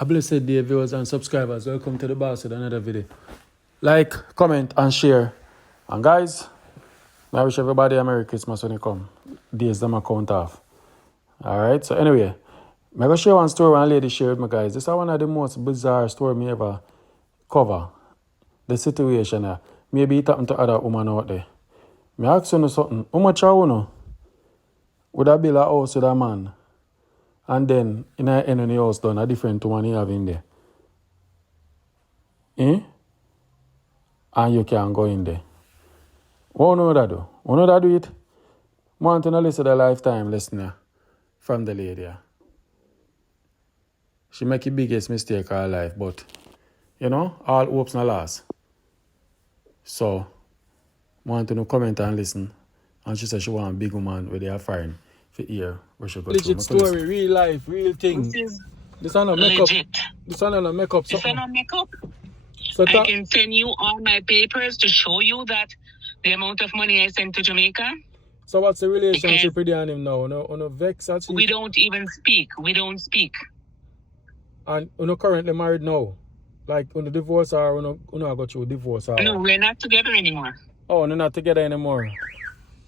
A blessed day, viewers and subscribers. Welcome to the boss with another video. Like, comment, and share. And guys, I wish everybody a Merry Christmas when you come. Days them account off. Alright, so anyway, I'm going to share one story one lady shared with me, guys. This is one of the most bizarre stories me ever cover. The situation. Maybe it happened to other women out there. Me ask you something. How much you know? Would I build a house with a man? And then, in the end of the house done, a different woman you have in there. And you can go in there. What know that do? What know that do it? Want to listen to the lifetime listener from the lady. She make the biggest mistake of her life, but, you know, all hopes not last. So, want to comment and listen. And she said she want a big woman with her foreign for ear where she go to. Legit story, real life, real thing. This one no makeup. This one no makeup. This one no makeup. So I can send you all my papers to show you that the amount of money I sent to Jamaica. So what's the relationship with you and him now? No vex actually? We don't even speak. We don't speak. And you're currently married now? Like, on the divorce or you got you divorce? Or? No, we're not together anymore. Oh, you're not together anymore?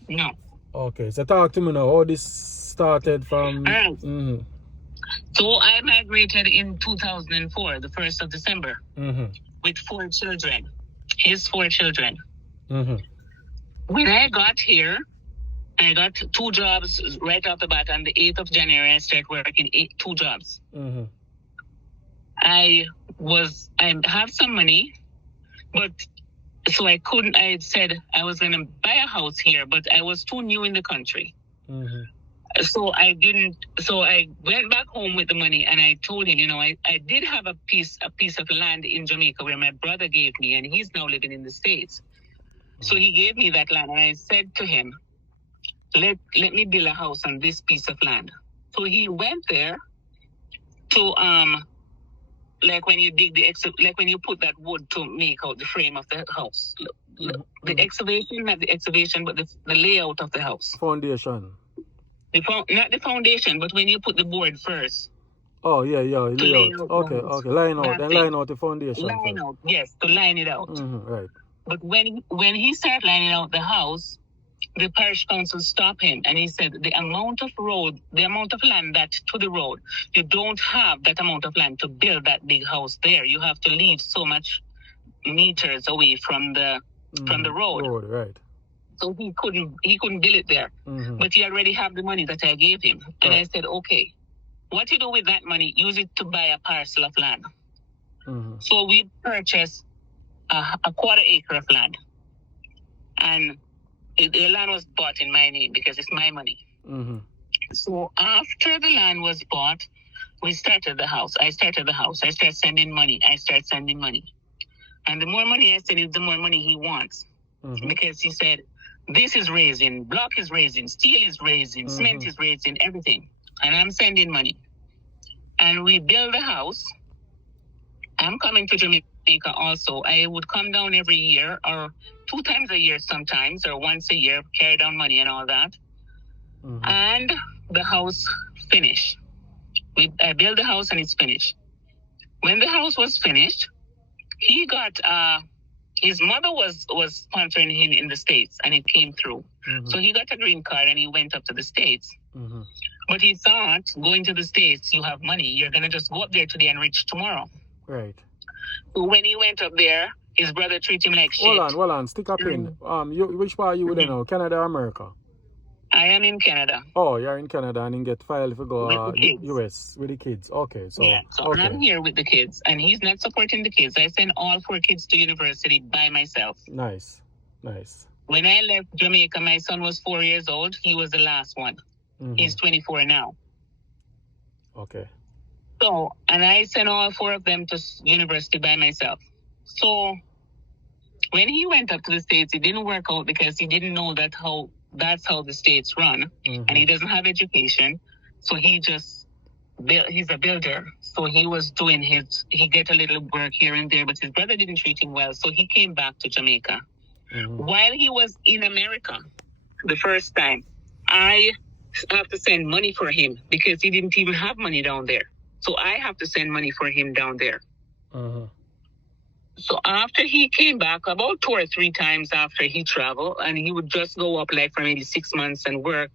No. Okay, so talk to me now. How this started from... Alright. So I migrated in 2004, the 1st of December, with 4 children. His 4 children. When I got here, I got 2 jobs right off the bat. On the 8th of January, I started working 2 jobs. I have some money, but so I said I was going to buy a house here, but I was too new in the country. So I went back home with the money and I told him, you know, I did have a piece of land in Jamaica where my brother gave me, and he's now living in the States. So he gave me that land and I said to him, let me build a house on this piece of land. So he went there to, like when you like when you put that wood to make out the frame of the house. The excavation, not the excavation, but the layout of the house. Foundation. Not the foundation, but when you put the board first. Oh, yeah, layout. Okay. Line out. Then line out the foundation. Line out, yes, to line it out. Right. But when he started lining out the house, the parish council stopped him and he said the amount of land that to the road, you don't have that amount of land to build that big house there. You have to leave so much meters away from the road. Right. So he couldn't build it there. But he already have the money that I gave him. And I said, okay, what you do with that money, use it to buy a parcel of land. So we purchased a quarter acre of land. And the land was bought in my name because it's my money. So after the land was bought, we started the house. I started the house. I started sending money. And the more money I send him, the more money he wants. Because he said, this is raising, block is raising, steel is raising, cement is raising, everything. And I'm sending money. And we build the house. I'm coming to Jamaica also. I would come down every year or 2 times a year sometimes, or once a year, carry down money and all that. And the house finished. I built the house and it's finished. When the house was finished, he got, his mother was sponsoring him in the States and it came through. So he got a green card and he went up to the States. But he thought, going to the States, you have money. You're going to just go up there today and reach tomorrow. Right. So when he went up there, his brother treated him like shit. Hold on. Stick up in. Which part are you in now? Canada or America? I am in Canada. Oh, you're in Canada and you get filed if you go US with the kids. Okay, so... Yeah, so I'm here with the kids and he's not supporting the kids. I sent all 4 kids to university by myself. Nice. When I left Jamaica, my son was 4 years old. He was the last one. He's 24 now. Okay. So, and I sent all 4 of them to university by myself. So, when he went up to the States, it didn't work out because he didn't know that's how the States run. And he doesn't have education. So he's a builder. So he was doing he get a little work here and there, but his brother didn't treat him well. So he came back to Jamaica. While he was in America, the first time, I have to send money for him because he didn't even have money down there. So I have to send money for him down there. So after he came back, about 2 or 3 times after he traveled, and he would just go up like for maybe 6 months and work,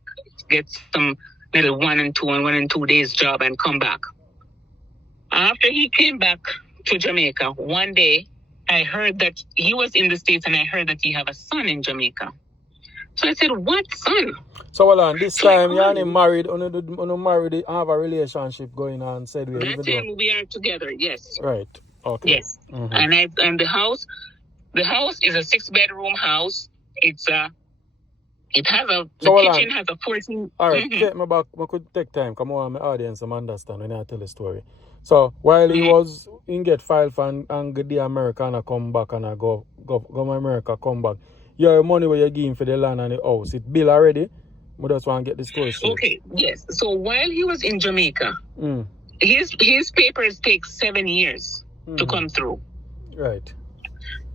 get some little 1 and 2 days job and come back. After he came back to Jamaica, one day I heard that he was in the States and I heard that he have a son in Jamaica. So I said, what son? So hold on, this time you and him married, married, have a relationship going on, said we that time we are together, yes. Right. Okay. Yes. And the house is a 6-bedroom house. It has the kitchen has a 14. All right, take me back. I could take time. Come on, my audience, I understand when I tell the story. So while he was in get filed for and get the America and I come back and I go America, come back. Your money where you give him for the land and the house, it bill already. We just want to get the story straight. Okay, yes. So while he was in Jamaica, his papers take 7 years to come through. Right.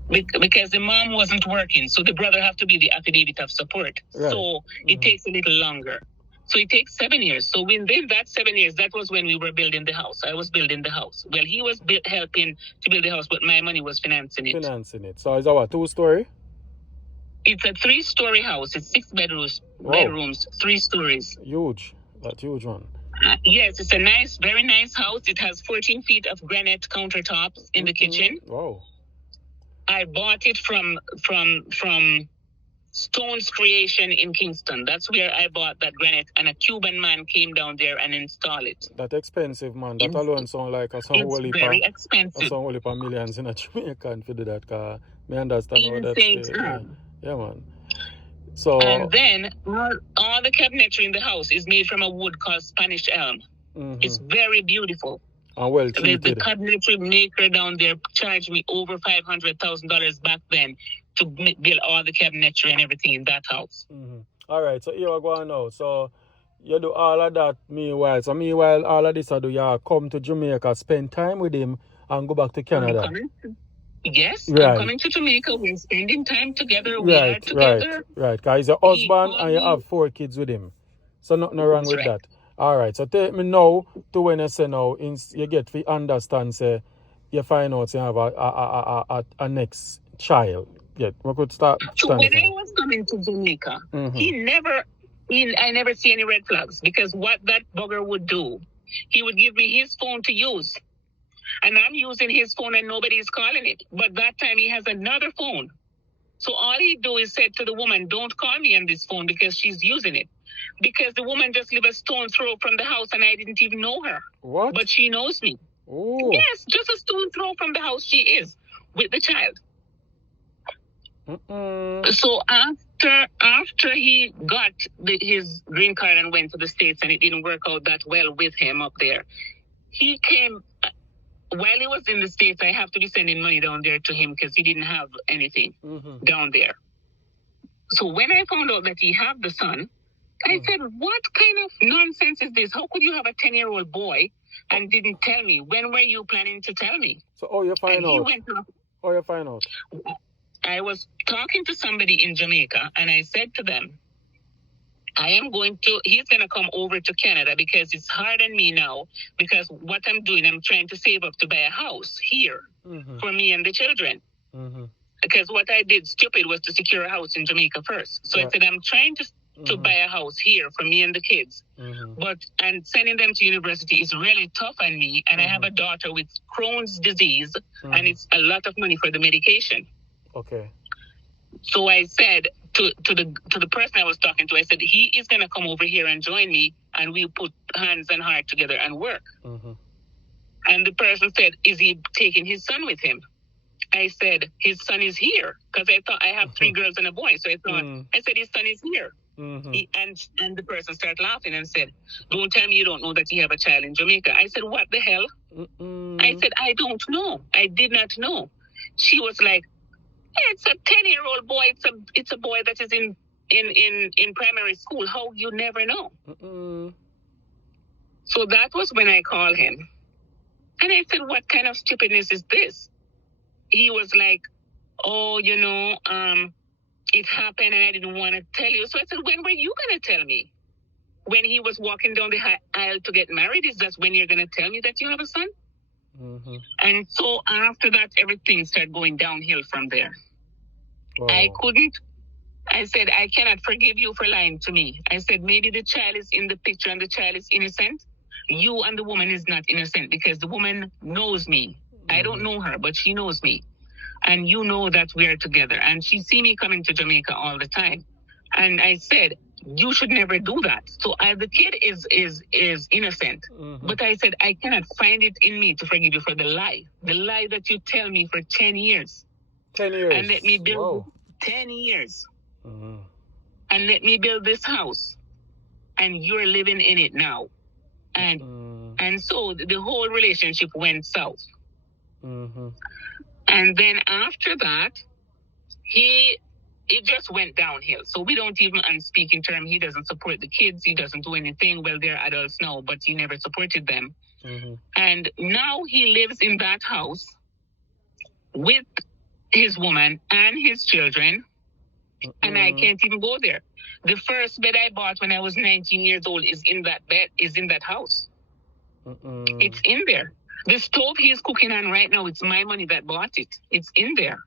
Because the mom wasn't working, so the brother have to be the affidavit of support. Right. So it takes a little longer. So it takes 7 years. So within that 7 years, that was when we were building the house. I was building the house. Well, he was helping to build the house, but my money was financing it. So is that what, 2-story? It's a 3-story house. It's 6 bedrooms, 3 stories. Huge. That's huge one. Yes, it's a nice, very nice house. It has 14 feet of granite countertops in the kitchen. Wow. I bought it from Stone's Creation in Kingston. That's where I bought that granite, and a Cuban man came down there and installed it. That's expensive, man. That alone sound like a song. It's very expensive. A song only for millions in a Jamaica to do that. Cause me understand how that. Yeah, man. So and then all the cabinetry in the house is made from a wood called Spanish elm. It's very beautiful. And well treated. The cabinetry maker down there charged me over $500,000 back then to build all the cabinetry and everything in that house. All right, so here we go now. So you do all of that meanwhile. So meanwhile, all of this I do, you come to Jamaica, spend time with him, and go back to Canada. Yes, right. I'm coming to Jamaica. We're spending time together. We are together. Right. Because he's a husband and you have 4 kids with him. So nothing wrong with that. All right. So take me now to when you say now, you get to understand, say, you find out you have a next child. Yeah, we could start. So when I was coming to Jamaica, I never see any red flags, because what that bugger would do, he would give me his phone to use. And I'm using his phone and nobody's calling it. But that time he has another phone. So all he do is said to the woman, don't call me on this phone because she's using it. Because the woman just live a stone's throw from the house and I didn't even know her. What? But she knows me. Ooh. Yes, just a stone's throw from the house she is with the child. So after he got his green card and went to the States and it didn't work out that well with him up there, he came... While he was in the States, I have to be sending money down there to him because he didn't have anything down there. So when I found out that he had the son, I said, what kind of nonsense is this? How could you have a 10-year-old boy and didn't tell me? When were you planning to tell me? So, you find out? You find out? I was talking to somebody in Jamaica and I said to them, he's going to come over to Canada because it's hard on me now, because what I'm doing, I'm trying to save up to buy a house here for me and the children. Because what I did stupid was to secure a house in Jamaica first. So I said, I'm trying to buy a house here for me and the kids. And sending them to university is really tough on me. And I have a daughter with Crohn's disease and it's a lot of money for the medication. Okay. So I said to the person I was talking to, I said, he is going to come over here and join me and we'll put hands and heart together and work. And the person said, is he taking his son with him? I said, his son is here, because I thought I have 3 girls and a boy. So I said, his son is here. And the person started laughing and said, don't tell me you don't know that you have a child in Jamaica. I said, what the hell? I said, I don't know. I did not know. She was like, it's a 10-year-old boy. It's a boy that is in primary school. How you never know? So that was when I called him. And I said, what kind of stupidness is this? He was like, oh, it happened and I didn't want to tell you. So I said, when were you going to tell me? when he was walking down the aisle to get married, is that when you're going to tell me that you have a son? Mm-hmm. And so after that, everything started going downhill from there. Wow. I said, I cannot forgive you for lying to me. I said, maybe the child is in the picture and the child is innocent. You and the woman is not innocent because the woman knows me. I don't know her, but she knows me. And you know that we are together. And she see me coming to Jamaica all the time. And I said, you should never do that. So the kid is innocent. Mm-hmm. But I said, I cannot find it in me to forgive you for the lie that you tell me for 10 years. 10 years. And let me build 10 years. Mm-hmm. And let me build this house. And you're living in it now. And so the whole relationship went south. Mm-hmm. And then after that, it just went downhill. So we don't even speak in terms. He doesn't support the kids. He doesn't do anything. Well, they're adults now, but he never supported them. Mm-hmm. And now he lives in that house with his woman and his children. Mm-hmm. And I can't even go there. The first bed I bought when I was 19 years old is in that house. Mm-hmm. It's in there. The stove he's cooking on right now, it's my money that bought it. It's in there.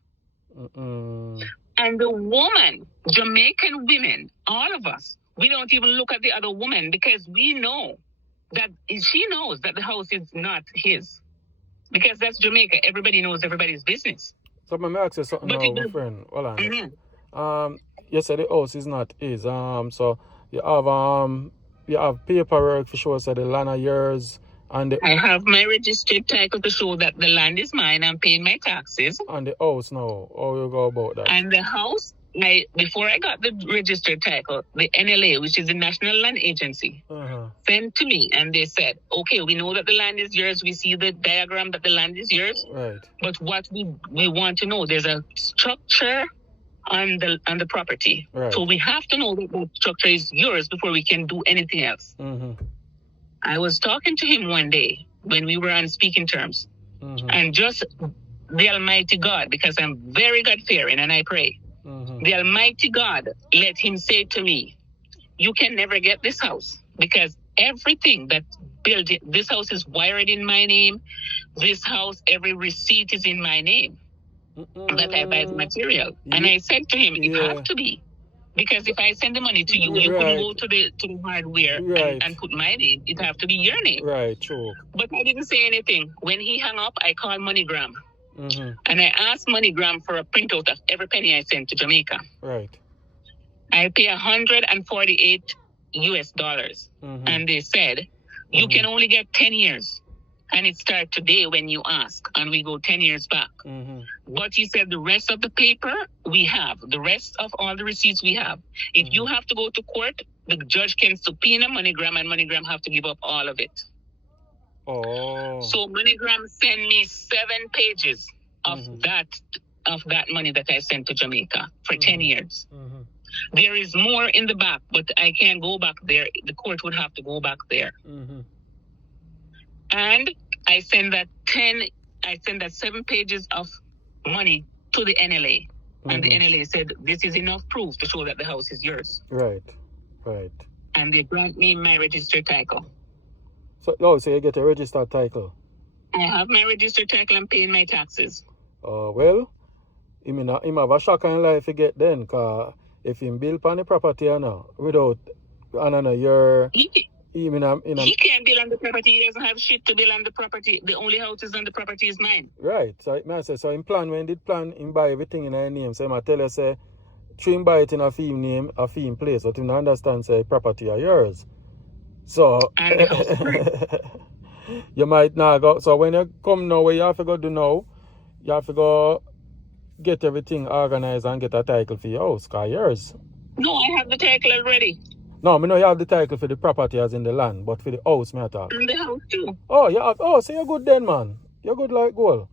Mm-mm. And the woman, Jamaican women, all of us, we don't even look at the other woman because we know that she knows that the house is not his. Because that's Jamaica. Everybody knows everybody's business. So let me ask you something now, my friend. Hold on. Mm-hmm. You said the house is not his. So you have paperwork for sure, so the land are yours. And I have my registered title to show that the land is mine. I'm paying my taxes. And the house now, how you go about that? And the house, before I got the registered title, the NLA, which is the National Land Agency, sent to me and they said, okay, we know that the land is yours. We see the diagram that the land is yours. Right. But what we want to know, there's a structure on the property. Right. So we have to know that the structure is yours before we can do anything else. Mm-hmm. I was talking to him one day when we were on speaking terms. Mm-hmm. And just the Almighty God, because I'm very God-fearing and I pray. Mm-hmm. The Almighty God let him say to me, you can never get this house because everything that built it, this house is wired in my name. This house, every receipt is in my name. That I buy the material. And I said to him, it has to be. Because if I send the money to you, you couldn't go to the hardware and put my name. It have to be your name. Right, true. But I didn't say anything. When he hung up, I called MoneyGram. Mm-hmm. And I asked MoneyGram for a printout of every penny I sent to Jamaica. Right. I pay $148 US. Mm-hmm. And they said, you can only get 10 years. And it starts today when you ask, and we go 10 years back. Mm-hmm. But he said the rest of the paper we have, the rest of all the receipts we have. If you have to go to court, the judge can subpoena MoneyGram, and MoneyGram have to give up all of it. Oh. So MoneyGram sent me 7 pages of that money that I sent to Jamaica for 10 years. Mm-hmm. There is more in the back, but I can't go back there. The court would have to go back there. Mm-hmm. And I send that 7 pages of money to the NLA. Mm-hmm. And the NLA said, this is enough proof to show that the house is yours. Right. And they grant me my registered title. So you get a registered title? I have my registered title and paying my taxes. Well, him have a shock in life to get then, because if him build on the property without another year... He can't build on the property. He doesn't have shit to build on the property. The only houses on the property is mine. Right. So in plan, when he did plan, him buy everything in her name. So I tell you, say, him buy it in a fee name, a fee place. But him understand, say, property are yours. So, and the house, you might not go. So when you come now, what you have to go do now, you have to go get everything organized and get a title for your house, because yours. No, I have the title already. No, I know you have the title for the property as in the land, but for the house, I talk. And the house too. Oh, you have. Oh, so you're good then, man. You're good like gold.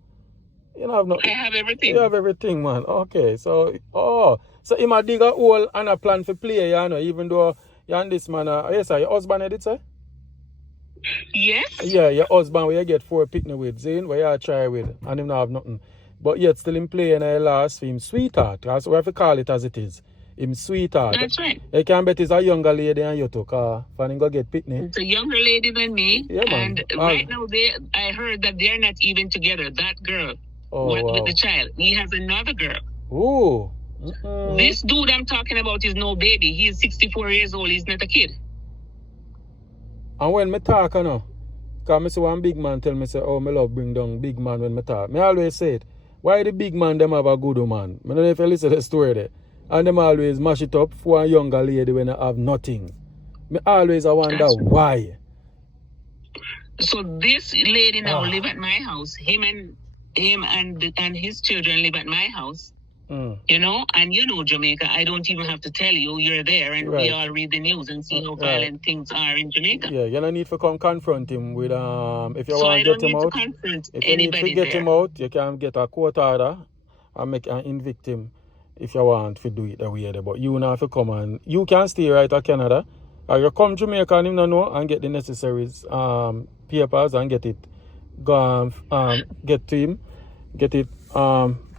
You don't have no. I have everything. You have everything, man. Okay, so you might dig a hole and a plan for play, you know, even though you and this man. Yes, sir, your husband did say? Yes. Yeah, your husband where you get 4 picnic with, Zane, where you try with, and him not have nothing. But yet still in play and I last for him, sweetheart. That's what we have to call it as it is. Him sweetheart. That's right. You can bet it's a younger lady and you took for him go get pitney. It's a younger lady than me. Yeah, man. And right now, I heard that they're not even together. That girl with the child. He has another girl. Ooh. This dude I'm talking about is no baby. He's 64 years old. He's not a kid. And when me talk, you know, because I see one big man tell me, say, oh, me love bring down big man when me talk. Me always say it. Why the big man them have a good woman? I don't know if you listen to the story there. And them always mash it up for a younger lady when I have nothing. Me always I wonder why. So this lady now live at my house. Him and his children live at my house. You know, and you know Jamaica. I don't even have to tell you. You're there, and we all read the news and see how violent things are in Jamaica. Yeah, you don't need to come confront him with if you so want to get him out. If you need to get him out, you can get a court order and make an invict him if you want to do it the way. But you now have to come and you can stay right at Canada. Or you come to Jamaica and him not know and get the necessary papers and get it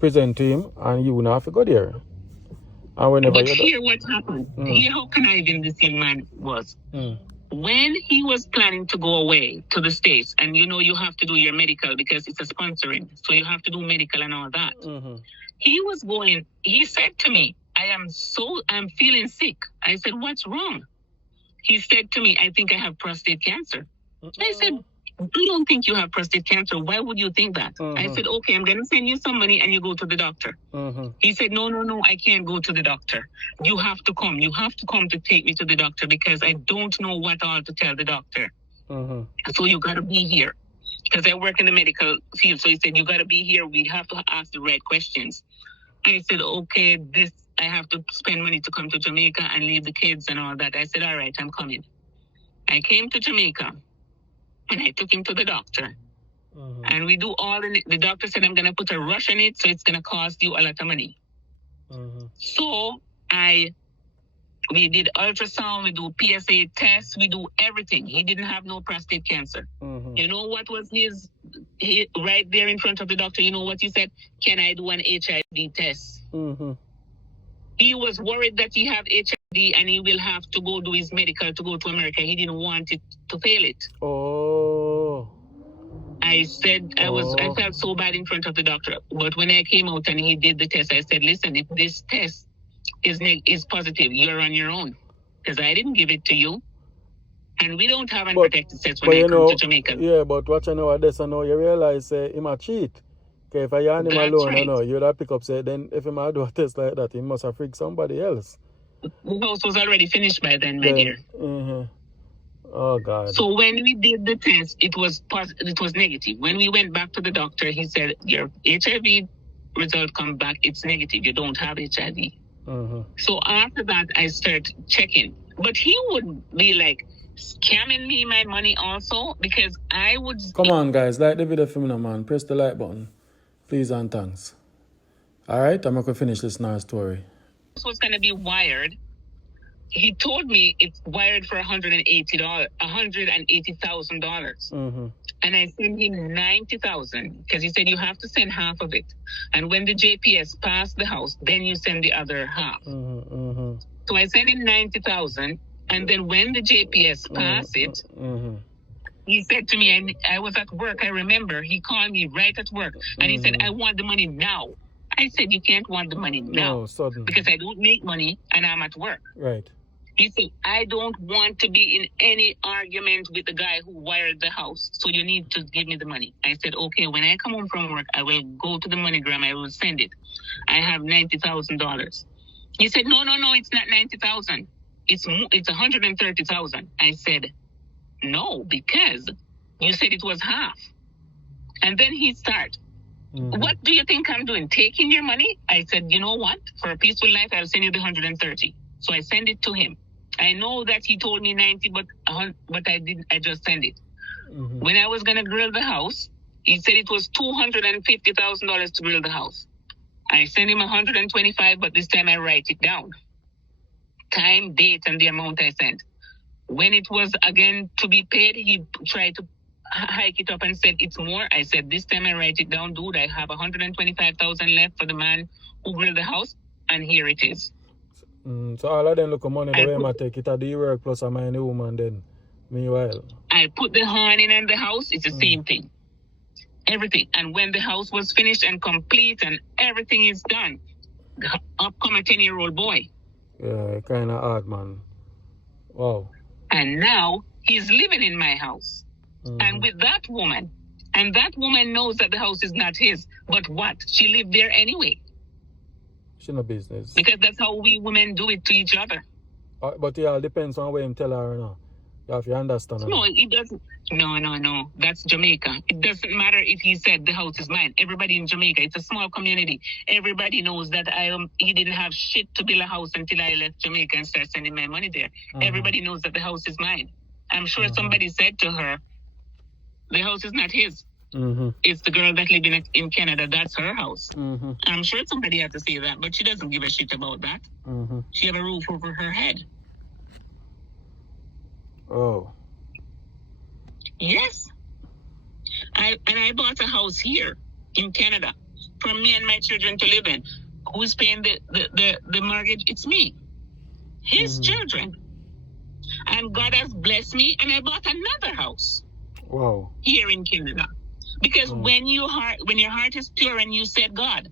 present to him, and you now have to go there. And whenever but here what happened. Here how conniving this young man was. When he was planning to go away to the States, and you know you have to do your medical because it's a sponsoring, so you have to do medical and all that. He said to me, I'm feeling sick. I said, what's wrong? He said to me, I think I have prostate cancer. I said, I don't think you have prostate cancer. Why would you think that? I said, okay, I'm going to send you some money and you go to the doctor. He said, no, I can't go to the doctor. You have to come. You have to come to take me to the doctor because I don't know what all to tell the doctor. So you got to be here. Because I work in the medical field. So he said, you got to be here. We have to ask the right questions. I said, okay, I have to spend money to come to Jamaica and leave the kids and all that. I said, all right, I'm coming. I came to Jamaica. And I took him to the doctor. And we do the doctor said, I'm going to put a rush on it, so it's going to cost you a lot of money. So we did ultrasound, we do PSA tests, we do everything. He didn't have no prostate cancer. You know what was right there in front of the doctor, you know what he said? Can I do an HIV test? He was worried that he have HIV and he will have to go do his medical to go to America. He didn't want it to fail it. I said, I felt so bad in front of the doctor. But when I came out and he did the test, I said, listen, if this test is positive, you're on your own. Because I didn't give it to you. And we don't have unprotected sex when I come to Jamaica. Yeah, but what you know this, you realize he might cheat. Okay, if I hand him alone, you'd have pick up, say, then if he might do a test like that, he must have freaked somebody else. The house was already finished by then, my dear. Oh, God. So when we did the test, it was negative. When we went back to the doctor, he said, your HIV result come back, it's negative. You don't have HIV. So after that, I started checking. But he would be like scamming me my money also because I would... Come on, guys. Like the video for me, man. Press the like button. Please and thanks. All right, I'm going to finish this now story. This was going to be wired. He told me it's wired for $180,000. And I sent him $90,000 because he said you have to send half of it. And when the JPS passed the house, then you send the other half. So I sent him $90,000. And then when the JPS passed it, he said to me, and I was at work, I remember, he called me right at work. And he said, I want the money now. I said, you can't want the money now. Because I don't make money and I'm at work. Right. He said, I don't want to be in any argument with the guy who wired the house. So you need to give me the money. I said, okay, when I come home from work, I will go to the MoneyGram. I will send it. I have $90,000. He said, no, it's not $90,000. It's $130,000. I said, no, because you said it was half. And then he started. What do you think I'm doing? Taking your money? I said, you know what? For a peaceful life, I'll send you the 130. So I send it to him. I know that he told me 90, but I didn't. I just sent it. When I was gonna grill the house, he said it was $250,000 to grill the house. I sent him 125, but this time I write it down. Time, date, and the amount I sent. When it was again to be paid, he tried to hike it up and said it's more. I said, this time I write it down, dude. I have 125,000 left for the man who grilled the house, and here it is. So all of them look at money the way I take it at the work plus I mind the woman then. Meanwhile. I put the horn in the house, it's the same thing. Everything. And when the house was finished and complete and everything is done, up come a 10-year-old boy. Yeah, kind of hard, man. Wow. And now he's living in my house. And with that woman. And that woman knows that the house is not his. But what? She lived there anyway. She no business. Because that's how we women do it to each other. But it all depends on where him tell her now. You have to understand. No, it doesn't. No. That's Jamaica. It doesn't matter if he said the house is mine. Everybody in Jamaica, it's a small community. Everybody knows that he didn't have shit to build a house until I left Jamaica and started sending my money there. Everybody knows that the house is mine. I'm sure somebody said to her, the house is not his. It's the girl that lived in Canada. That's her house. I'm sure somebody had to say that, but she doesn't give a shit about that. She have a roof over her head. Oh. Yes. I bought a house here in Canada for me and my children to live in. Who's paying the mortgage? It's me. His children. And God has blessed me, and I bought another house. Wow. Here in Canada. Because when your heart is pure and you said God,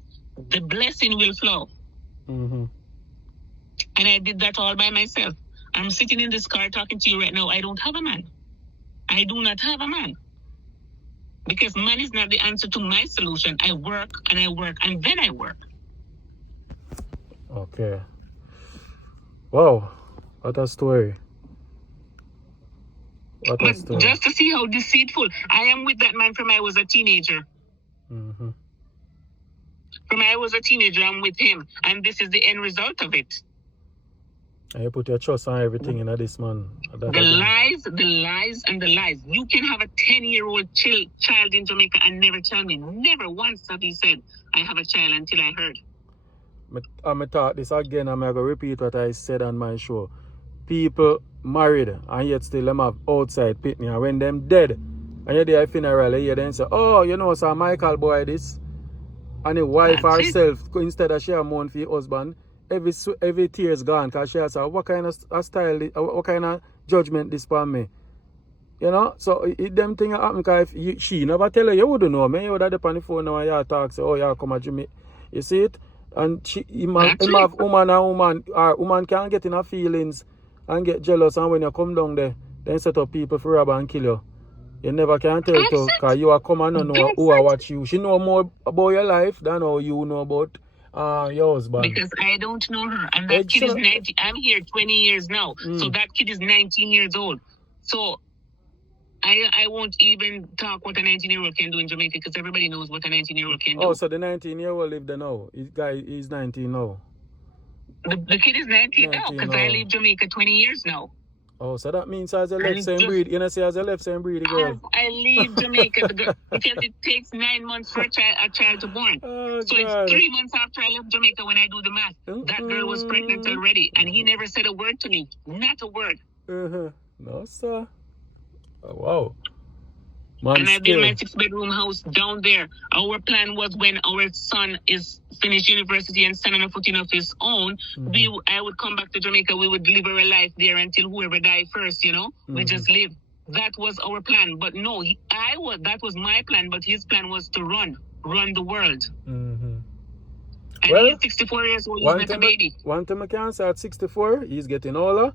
the blessing will flow. And I did that all by myself. I'm sitting in this car talking to you right now. I don't have a man. I do not have a man. Because man is not the answer to my solution. I work and then I work. Okay. Wow. What a story. Just to see how deceitful. I am with that man from I was a teenager. From I was a teenager, I'm with him. And this is the end result of it. And you put your trust on everything in this man. The lies, and the lies. You can have a 10-year-old child in Jamaica and never tell me. Never once have he said, I have a child until I heard. I'm talk this again. I'm going to repeat what I said on my show. People married and yet still them have outside pitney. And when them dead, and you're there at funeral, you hear them say, oh, you know, so Michael boy this. And the wife herself, instead of she a mourn for her husband, every tear's gone because she has said, what kind of style, what kind of judgment this for me? You know, so them thing happen because if she never tell her, you wouldn't know, man. You would have on the phone now and you talk, say, oh, you come at Jamaica. You see it? And him have woman and woman, or woman can't get in her feelings and get jealous, and when you come down there, then set up people for rob and kill you. You never can tell her because you are come and don't know who or watch you. She know more about your life than how you know about your husband. Because I don't know her. And that kid is 19. I'm here 20 years now. So that kid is 19 years old. So I won't even talk what a 19-year-old can do in Jamaica because everybody knows what a 19-year-old can do. Oh, so the 19-year-old live there now. He's 19 now. The kid is 19 now because I leave Jamaica 20 years now. Oh, so that means as a left same breed. You know, say as a left same breed, girl. I leave Jamaica because it takes 9 months for a child to born. Oh, so it's 3 months after I left Jamaica when I do the math. That girl was pregnant already, and he never said a word to me. Not a word. No, sir. Oh, wow. And I built my 6-bedroom house down there. Our plan was when our son is finished university and standing on a footing of his own, I would come back to Jamaica. We would live our life there until whoever died first, you know. We just live. That was our plan. But no, that was my plan. But his plan was to run the world. And he's 64 years old. He's not a baby. One time I can say at 64, he's getting older.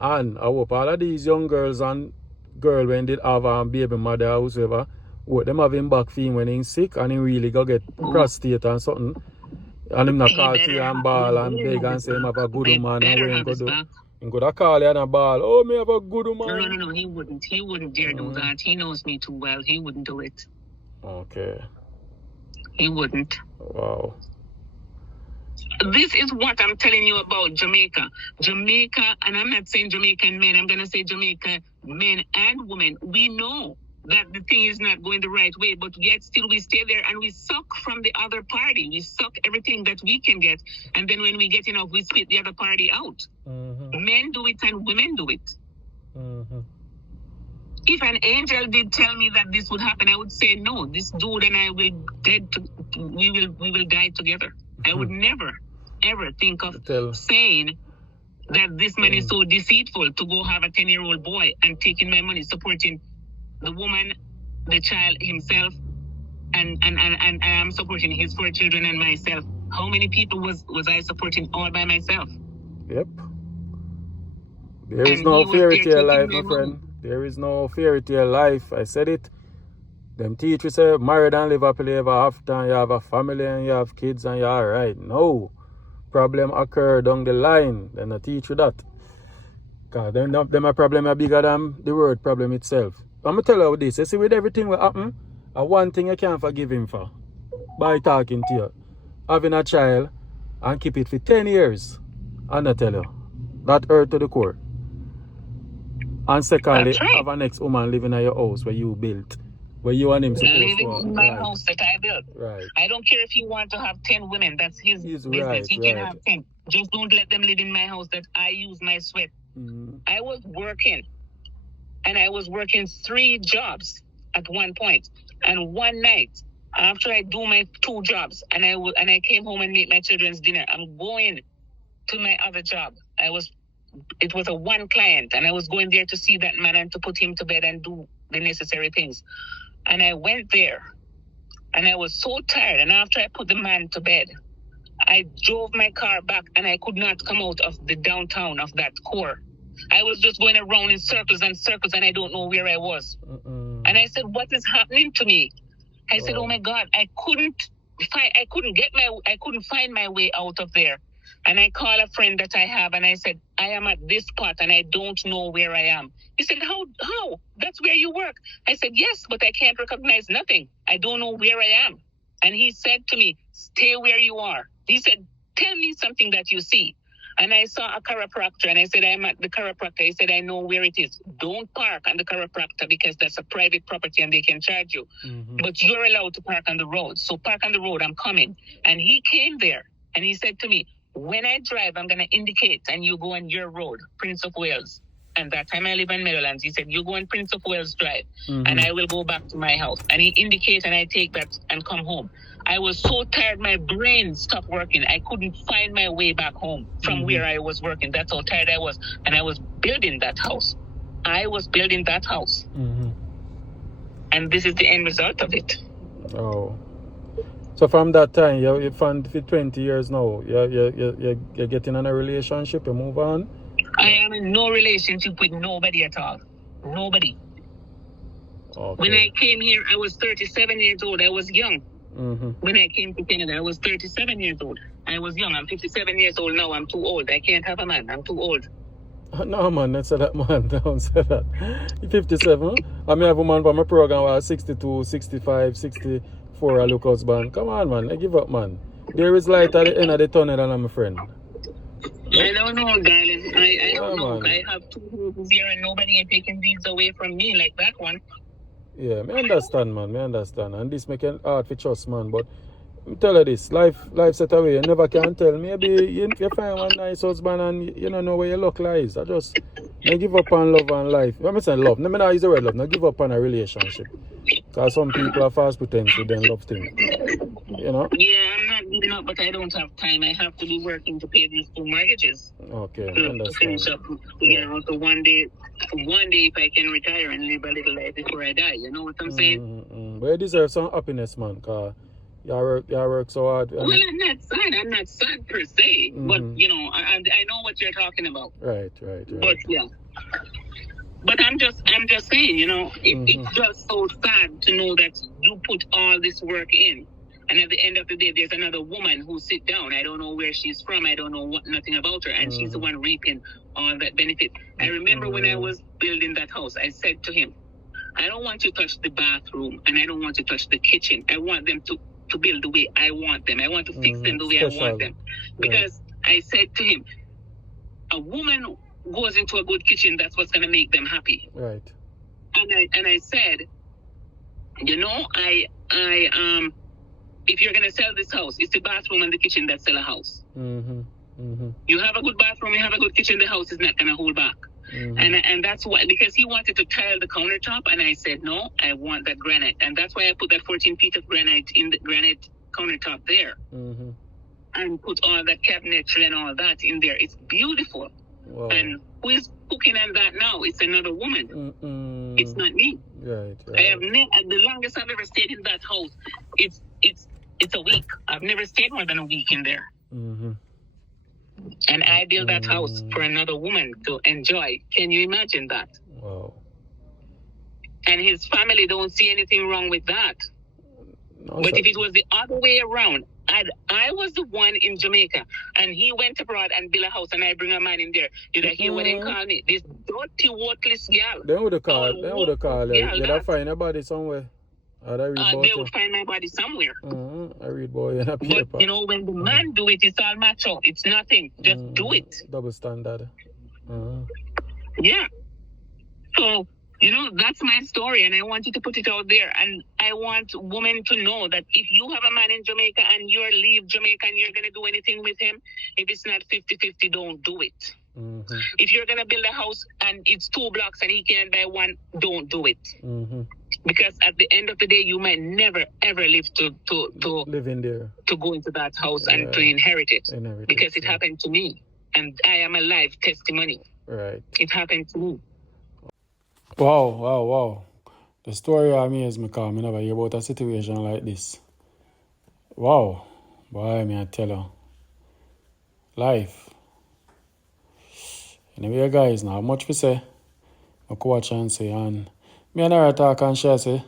And I hope all of these young girls and girl when they have a baby mother or whoever, them have him back for him when he's sick and he really go get prostate and something. And him not call to you and ball and beg and say him have a good woman and what him go do. Him go to call you and a ball, oh, me have a good woman. No, he wouldn't. He wouldn't dare do that. He knows me too well. He wouldn't do it. Okay. He wouldn't. Wow. This is what I'm telling you about Jamaica. Jamaica, and I'm not saying Jamaican men, I'm going to say Jamaica men and women. We know that the thing is not going the right way, but yet still we stay there and we suck from the other party. We suck everything that we can get. And then when we get enough, we spit the other party out. Men do it and women do it. If an angel did tell me that this would happen, I would say, no, this dude and I will we will die together. I would never ever think of saying that this man is so deceitful to go have a 10-year-old boy and taking my money, supporting the woman, the child himself, and I'm supporting his 4 children and myself. How many people was I supporting all by myself? Yep. There is no fairy tale life, my friend. There is no fairy tale life. I said it. Them teachers say married and live happily ever after, and you have a family and you have kids and you're alright. No. Problem occur down the line. Then I teach you that. Because them a problem are bigger than the word problem itself. I'm going to tell you this. You see, with everything that happen, one thing you can't forgive him for. By talking to you. Having a child and keep it for 10 years. And I tell you. That hurt to the core. And secondly, have an ex-woman living at your house where you built. Where you and him supposed to living in my house that I built. Right. I don't care if he wants to have 10 women. That's his business. He can have 10. Just don't let them live in my house that I use my sweat. I was working. And I was working 3 jobs at one point. And one night, after I do my 2 jobs, and I came home and made my children's dinner, I'm going to my other job. It was a one client, and I was going there to see that man and to put him to bed and do the necessary things. And I went there, and I was so tired. And after I put the man to bed, I drove my car back, and I could not come out of the downtown of that core. I was just going around in circles and circles, and I don't know where I was. And I said, "What is happening to me?" I said, "Oh my God, I couldn't find my way out of there." And I called a friend that I have, and I said, "I am at this spot, and I don't know where I am." He said, How? That's where you work." I said, "Yes, but I can't recognize nothing. I don't know where I am." And he said to me, "Stay where you are." He said, "Tell me something that you see." And I saw a chiropractor, and I said, "I'm at the chiropractor." He said, "I know where it is. Don't park on the chiropractor because that's a private property and they can charge you. But you're allowed to park on the road. So park on the road, I'm coming." And he came there, and he said to me, "When I drive, I'm going to indicate, and you go on your road, Prince of Wales." And that time I live in Meadowlands. He said, "You go on Prince of Wales Drive, and I will go back to my house." And he indicates, and I take that and come home. I was so tired, my brain stopped working. I couldn't find my way back home from where I was working. That's how tired I was. And I was building that house. And this is the end result of it. Oh. So from that time, you're for 20 years now, you're getting in a relationship, you move on? I am in no relationship with nobody at all. Nobody. Okay. When I came here, I was 37 years old. I was young. When I came to Canada, I was 37 years old. I was young. I'm 57 years old now. I'm too old. I can't have a man. I'm too old. No, man, don't say that, man. Don't say that. You're 57. I may have a man for my program who 62, 65, 64 a look husband. Come on, man. I give up, man. There is light at the end of the tunnel, and I'm a friend. I don't know, darling. I don't know. Man. I have 2 houses here, and nobody is taking these away from me like that one. Yeah, I understand, man. I understand. And this make it hard for trust, man. But I'm tell you this, life set away. You never can tell. Maybe you find one nice husband and you don't know where your luck lies. I just don't give up on love and life. I'm not saying love. Let me not use the word love. Not give up on a relationship. Because some people are fast pretense with them love thing. You know? Yeah, I'm not giving up, but I don't have time. I have to be working to pay these 2 mortgages. Okay, I understand. To finish up. You know, so one day if I can retire and live a little life before I die. You know what I'm saying? But you deserve some happiness, man. Because you work so hard. Well, I'm not sad. I'm not sad per se. But, you know, I know what you're talking about. Right. But, yeah. But I'm just saying, you know, it's just so sad to know that you put all this work in. And at the end of the day, there's another woman who sit down. I don't know where she's from. I don't know nothing about her. And she's the one reaping all that benefit. I remember when I was building that house, I said to him, "I don't want you to touch the bathroom and I don't want you to touch the kitchen. I want them to build the way I want them. I want to fix them the way I want them." Because I said to him, a woman goes into a good kitchen, that's what's going to make them happy. Right. And I said, you know, if you're going to sell this house, it's the bathroom and the kitchen that sell a house. You have a good bathroom, you have a good kitchen, the house is not going to hold back. And that's why, because he wanted to tile the countertop, and I said, no, I want that granite. And that's why I put that 14 feet of granite in the granite countertop there. and put all the cabinetry and all that in there. It's beautiful. Wow. And who is cooking on that now? It's another woman. It's not me. Right. I have the longest I've ever stayed in that house. It's a week. I've never stayed more than a week in there. And I built that house for another woman to enjoy. Can you imagine that? Wow. And his family don't see anything wrong with that. No, but if it was the other way around, I was the one in Jamaica, and he went abroad and built a house, and I bring a man in there. Did I hear what they call me? This dirty, worthless gal. They would have called. You'd have find a body somewhere. They would find my body somewhere. I read boy in a paper. But, you know, when the man do it, it's all macho. It's nothing. Just do it. Double standard. Yeah. So, you know, that's my story, and I wanted to put it out there. And I want women to know that if you have a man in Jamaica and you're leave Jamaica and you're going to do anything with him, if it's not 50-50, don't do it. If you're going to build a house and it's 2 blocks and he can't buy 1, don't do it. Because at the end of the day, you might never, ever live to live in there, to go into that house and to inherit it. Because it happened to me. And I am a live testimony. Right. It happened to me. Wow. The story amazes me because I never hear about a situation like this. Wow. Boy, I tell you. Life. Anyway, guys, not much to say. I could watch and say, and me and her talk and she say,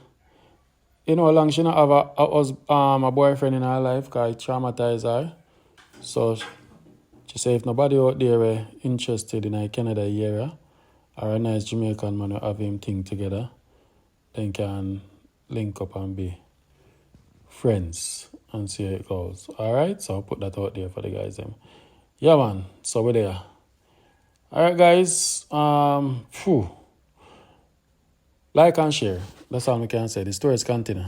you know, long she not have a boyfriend in her life because it traumatized her. So she say if nobody out there interested in a Canada area or a nice Jamaican man who have him thing together, then can link up and be friends and see how it goes. Alright, so I'll put that out there for the guys. Yeah man, so we're there. Alright guys, like and share. That's all I can say. The stories continue.